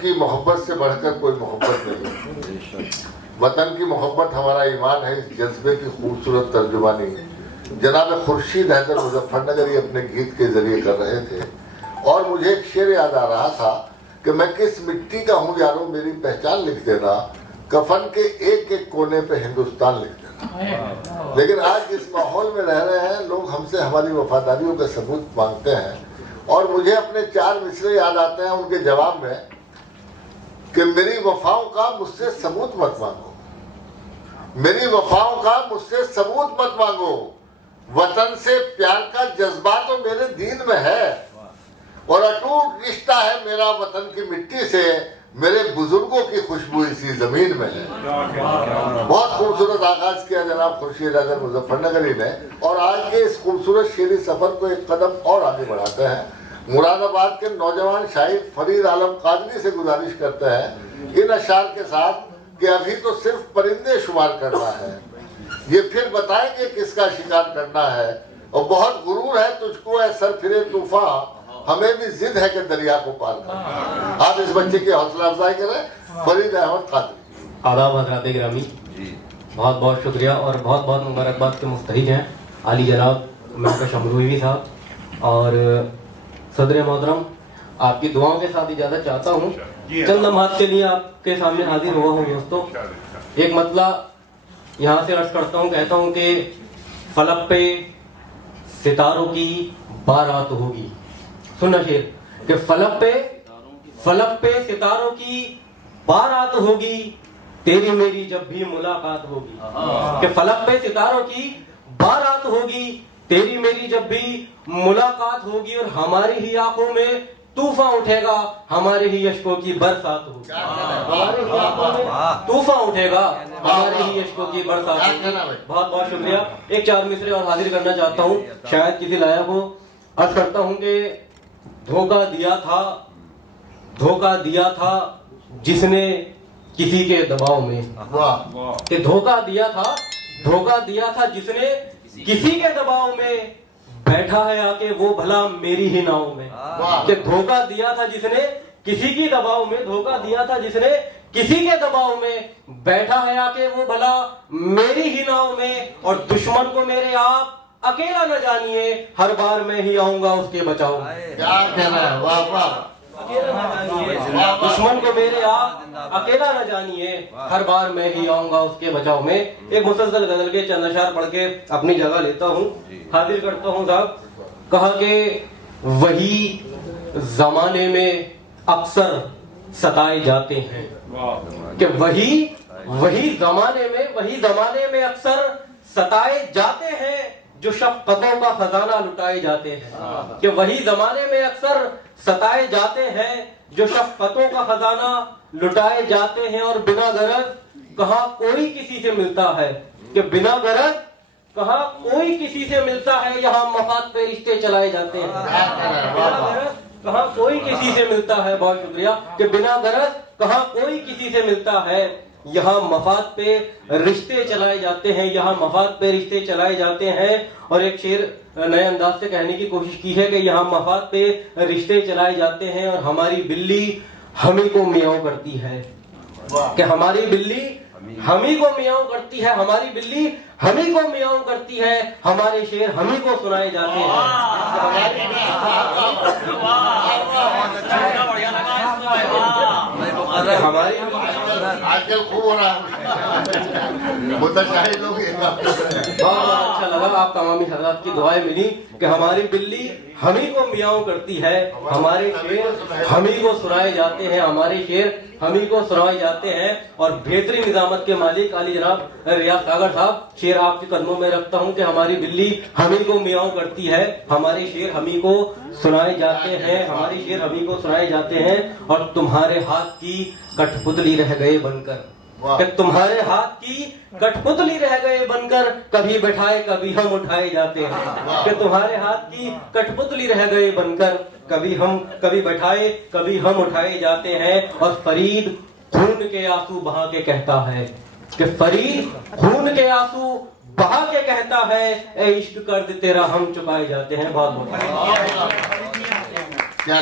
की मोहब्बत से बढ़कर कोई मोहब्बत नहीं। वतन की मोहब्बत हमारा ईमान है। इस जज्बे की खूबसूरत तर्जुमानी जनाब खुर्शीद हैदर मुजफ्फरनगरी अपने गीत के जरिए कर रहे थे। और मुझे एक शेर याद आ रहा था कि मैं किस मिट्टी का हूँ यारों मेरी पहचान लिख देना, कफन के एक एक कोने पे हिंदुस्तान लिख देना। लेकिन आज जिस माहौल में रह रहे हैं लोग हमसे हमारी वफादारियों का सबूत मांगते हैं, और मुझे अपने 4 मिसरे याद आते हैं उनके जवाब में कि मेरी वफाओं का मुझसे सबूत मत मांगो, मेरी वफाओं का मुझसे सबूत मत मांगो, वतन से प्यार का जज्बा तो मेरे दीन में है, और अटूट रिश्ता है मेरा वतन की मिट्टी से, मेरे बुजुर्गों की खुशबू इसी जमीन में है। बहुत खूबसूरत आगाज किया जनाब खुर्शीद हैदर मुजफ्फरनगरी ने, और आज के इस खूबसूरत शेरी सफर को एक कदम और आगे बढ़ाते हैं। मुरादाबाद के नौजवान शायर फरीद आलम कादरी से गुजारिश करते हैं इन अशार के साथ कि अभी तो सिर्फ परिंदे शुमार करना है, ये फिर बताएंगे किसका शिकार करना है, और बहुत गुरूर है तुझको ऐ सर फिरे तूफान, हमें भी जिद है कि दरिया को पार करना। आप इस बच्चे की हौसला अफजाई करें। फरीद अहमद कादरी। आदाब हज़रात गिरामी, बहुत बहुत शुक्रिया और बहुत बहुत मुबारकबाद के मुस्तहिक हैं आली जनाब मौका शमरूवी साहब और सदर मोहतरम। आपकी दुआओं के साथ इजाज़त चाहता हूँ। चंद लम्हात के लिए आपके सामने हाजिर हुआ हूँ दोस्तों। एक मतला यहाँ से अर्ज करता हूँ, कहता हूँ कि फलक पे सितारों की बारात होगी। सुनना शेर कि फलक पे सितारों की बारात होगी, तेरी मेरी जब भी मुलाकात होगी। कि फलक पे सितारों की बारात होगी, तेरी मेरी जब भी मुलाकात होगी, और हमारी ही आंखों में तूफान उठेगा, हमारे ही यशकों की बरसात होगी। हमारे ही आंखों में तूफान उठेगा, हमारे ही यशकों की बरसात होगी। बहुत बहुत शुक्रिया। एक 4 मिसरे और हाजिर करना चाहता हूँ, शायद किसी लायक हो। अर्ज करता हूँ कि धोखा दिया था जिसने किसी के दबाव में, कि धोखा दिया था जिसने किसी के दबाव में, बैठा है आके वो भला मेरी ही नाव में। कि धोखा दिया था जिसने किसी की दबाव में, धोखा दिया था जिसने किसी के दबाव में, बैठा है आके वो भला मेरी ही नाव में, और दुश्मन को मेरे आप अकेला न जानिए, हर बार मैं ही आऊंगा उसके बचाओ। क्या कहना है, वाह वाह। अकेला न जानिए, दुश्मन को मेरे आप अकेला न जानिए, हर बार मैं ही आऊंगा उसके बचाव में। एक मुसलसल गजल के चंद अशार पढ़ के अपनी जगह लेता हूँ, हाजिर करता हूँ साहब। कहा कि वही जमाने में अक्सर सताए जाते हैं, कि वही जमाने में अक्सर सताए जाते हैं, जो शफ़क़तों का खजाना लुटाए जाते हैं। कि वही जमाने में अक्सर सताए जाते हैं, जो शफ़क़तों का खजाना लुटाए जाते हैं, और बिना गरज कहाँ कोई किसी से मिलता है। कि बिना गरज कहाँ कोई किसी से मिलता है, यहाँ मफाद पे रिश्ते चलाए जाते हैं। बिना गरज कहाँ कोई किसी से मिलता है। बहुत शुक्रिया। कि बिना गरज कहाँ कोई किसी से मिलता है, यहाँ मफाद पे रिश्ते चलाए जाते हैं, यहाँ मफाद पे रिश्ते चलाए जाते हैं। और एक शेर नए अंदाज से कहने की कोशिश की है कि यहाँ मफाद पे रिश्ते चलाए जाते हैं, और हमारी बिल्ली हमी को मियाऊं करती है। कि हमारी बिल्ली हमी को मियाऊं करती है, हमारी बिल्ली हमी को मियाऊं करती है, हमारे शेर हमी को सुनाए जाते हैं। हमारी आजकल खूब हो रहा है, मुतशाही लोग बहुत अच्छा लगा। आप तमामी हजरात की दुआएं मिली कि हमारी बिल्ली हमी को मियाऊं करती है, हमारे शेर हमी को सुनाए जाते हैं, हमारे शेर हमी को सुनाए जाते हैं। और बेहतरीन निजामत के मालिक आली जनाब रियाज सागर साहब, शेर आपके कदमों में रखता हूँ कि हमारी बिल्ली हमी को मियाऊं करती है, हमारे शेर हमी को सुनाए जाते हैं, हमारे शेर हमी को सुनाए जाते हैं। और तुम्हारे हाथ की कठपुतली रह गए बनकर, कि तुम्हारे हाथ की कठपुतली रह गए बनकर, कभी बैठाए कभी हम उठाए जाते हैं। कि तुम्हारे हाथ की कठपुतली रह गए बनकर, कभी बैठाए कभी हम उठाए जाते हैं। और फरीद खून के आंसू बहा के कहता है, कि फरीद खून के आंसू बहा के कहता है, ए इश्क कर दे तेरा हम चुकाए जाते हैं। बहुत बहुत क्या